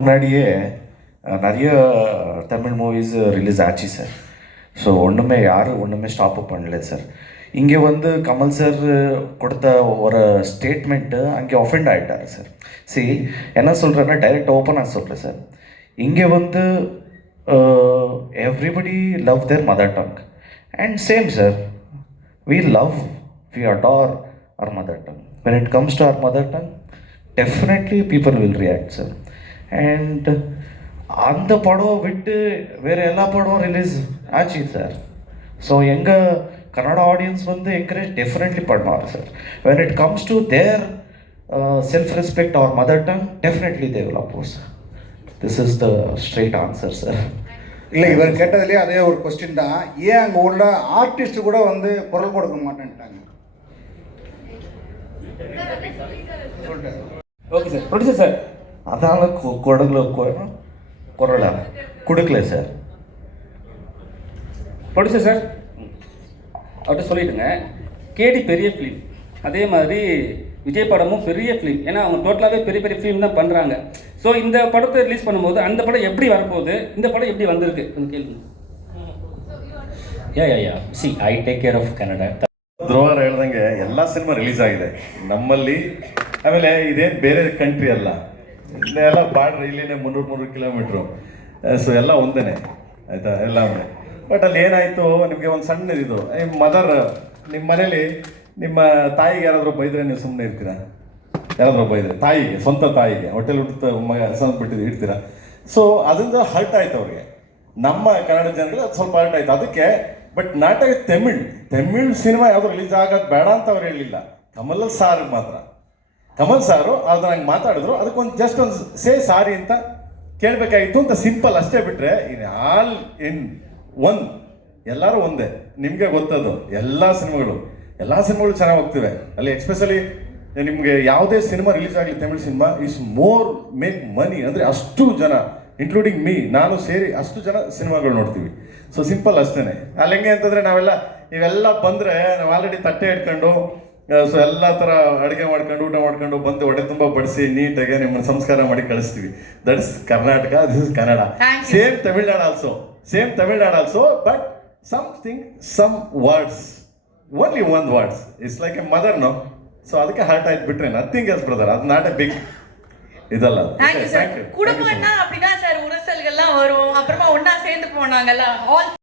முன்னாடியே நிறைய Tamil movies release ஆச்சு சார் ஸோ ஒன்றுமே யாரும் ஒன்றுமே ஸ்டாப் பண்ணல சார் இங்கே வந்து கமல் சார் கொடுத்த ஒரு ஸ்டேட்மெண்ட்டு அங்கே ஒஃபெண்ட் ஆகிட்டார் சார் சி என்ன சொல்கிறேன்னா டைரக்ட் ஓப்பனாக சொல்கிறேன் சார் இங்கே வந்து everybody love their mother tongue and same sir we love we adore our mother tongue when it comes to our mother tongue definitely people will react sir And அந்த படம் விட்டு வேறு எல்லா படம் ரிலீஸ் ஆச்சு சார் ஸோ எங்கள் Kannada audience வந்து encourage definitely பண்ணுவார் sir when it comes to their self respect our mother tongue definitely they will oppose this is the straight answer sir இல்லை இவர் கேட்டதுலேயே அதே ஒரு கொஸ்டின் தான். ஏன் அங்கே உள்ள ஆர்டிஸ்ட் கூட வந்து குரல் கொடுக்க மாட்டேன்ட்டாங்க? ஓகே சார் ப்ரொடியூசர் சார் அதனால கு- குடல கு- குரலா கொடுக்கல சார் ப்ரொடியூசர் சார் அவர்கிட்ட சொல்லிட்டுங்க கேடி பெரிய ஃபிலிம் அதே மாதிரி விஜய் படமும் பெரிய ஃபிலிம் ஏன்னா அவங்க டோட்டலாகவே பெரிய பெரிய ஃபிலிம் தான் பண்ணுறாங்க ஸோ இந்த படத்தை ரிலீஸ் பண்ணும்போது அந்த படம் எப்படி வரப்போகுது இந்த படம் எப்படி வந்திருக்கு கொஞ்சம் கேளுங்க yeah yeah yeah see I take care of Kannada ಧ್ರುವರ್ ಹೇಳ್ದಂಗೆ ಎಲ್ಲ ಸಿನಿಮಾ ರಿಲೀಸ್ ಆಗಿದೆ ನಮ್ಮಲ್ಲಿ ಆಮೇಲೆ ಇದೇನು ಬೇರೆ ಕಂಟ್ರಿ ಅಲ್ಲ ಎಲ್ಲ ಬಾರ್ಡ್ರ್ ಇಲ್ಲಿನೇ ಮುನ್ನೂರು ಮುನ್ನೂರು ಕಿಲೋಮೀಟ್ರು. ಸೊ ಎಲ್ಲ ಒಂದೇನೆ, ಆಯಿತಾ? ಎಲ್ಲ ಬಟ್ ಅಲ್ಲಿ ಏನಾಯಿತು? ನಿಮಗೆ ಒಂದು ಸಣ್ಣದಿದು. ನಿಮ್ಮ ಮದರ್ ನಿಮ್ಮ ಮನೇಲಿ ನಿಮ್ಮ ತಾಯಿಗೆ ಯಾರಾದರೂ ಬೈದ್ರೆ ನೀವು ಸುಮ್ಮನೆ ಇರ್ತೀರಾ? ಯಾರಾದರೂ ಬೈದ್ರೆ? ತಾಯಿಗೆ, ಸ್ವಂತ ತಾಯಿಗೆ. ಹೋಟೆಲ್ ಊಟದ ಮಗ ಸಣ್ಣ ಬಿಟ್ಟಿದ್ದು ಇಡ್ತೀರಾ? ಸೊ ಅದರಿಂದ ಹರ್ಟ್ ಆಯ್ತು ಅವ್ರಿಗೆ. ನಮ್ಮ ಕನ್ನಡ ಜನಗಳು ಅದು ಸ್ವಲ್ಪ ಹರ್ಟ್ ಆಯ್ತು. ಅದಕ್ಕೆ ಬಟ್ ನಾಟಕ ತಮಿಳ್ ತಮಿಳ್ ಸಿನಿಮಾ ಯಾವುದು ರಿಲೀಸ್ ಆಗೋದು ಬೇಡ ಅಂತ ಅವ್ರು ಹೇಳಿಲ್ಲ. ಕಮಲ್ ಸಾರ್ ಮಾತ್ರ. ಕಮಲ್ ಸಾರು ಅದು ನಂಗೆ ಮಾತಾಡಿದ್ರು. ಅದಕ್ಕೊಂದು ಜಸ್ಟ್ ಒಂದು ಸೇ ಸಾರಿ ಅಂತ ಕೇಳಬೇಕಾಗಿತ್ತು ಅಂತ ಸಿಂಪಲ್ ಅಷ್ಟೇ ಬಿಟ್ಟರೆ ಇನ್ ಆಲ್ ಇನ್ ಒನ್ ಎಲ್ಲರೂ ಒಂದೇ. ನಿಮಗೆ ಗೊತ್ತದು. ಎಲ್ಲ ಸಿನಿಮಾಗಳು ಎಲ್ಲ ಸಿನಿಮಾಗಳು ಚೆನ್ನಾಗಿ ಹೋಗ್ತಿವೆ. ಅಲ್ಲಿ ಎಕ್ಸ್ಪೆಷಲಿ ನಿಮಗೆ ಯಾವುದೇ ಸಿನಿಮಾ ರಿಲೀಸ್ ಆಗಲಿ, Tamil cinema is more make money ಅಂದರೆ ಅಷ್ಟು ಜನ ಇನ್ಕ್ಲೂಡಿಂಗ್ ಮೀ ನಾನು ಸೇರಿ ಅಷ್ಟು ಜನ ಸಿನಿಮಾಗಳು ನೋಡ್ತೀವಿ. ಸೊ ಸಿಂಪಲ್ ಅಷ್ಟೇ ಅಲ್ಲಿ ಹೆಂಗೆ ಅಂತಂದರೆ ನಾವೆಲ್ಲ, ಇವೆಲ್ಲ ಬಂದರೆ ನಾವು ಆಲ್ರೆಡಿ ತಟ್ಟೆ ಇಟ್ಕೊಂಡು ಸೊ ಎಲ್ಲ ಥರ ಅಡುಗೆ ಮಾಡ್ಕೊಂಡು ಊಟ ಮಾಡ್ಕೊಂಡು ಬಂದು ಹೊಟ್ಟೆ ತುಂಬ ಬಡಿಸಿ ನೀಟಾಗಿ ನಿಮ್ಮನ್ನು ಸಂಸ್ಕಾರ ಮಾಡಿ ಕಳಿಸ್ತೀವಿ that is Karnataka this is Kannada Thank you. Same Tamil Nadu also same Tamil Nadu also but something some words only one words it's like a mother no so ಅದಕ್ಕೆ ಹರ್ಟ್ ಆಯ್ತು ಬಿಟ್ರೆ ನಥಿಂಗ್ ಎಸ್ ಬ್ರದರ್ ಅದು not a big ಇದಲ್ಲ thank you sir Thank you. Thank you so much. குடும்பம்னா அப்படிதான் sir உரசல்கள்லாம் வரும் அப்புறமா ஒண்ணா சேர்ந்து போனாங்கல்ல ஆல்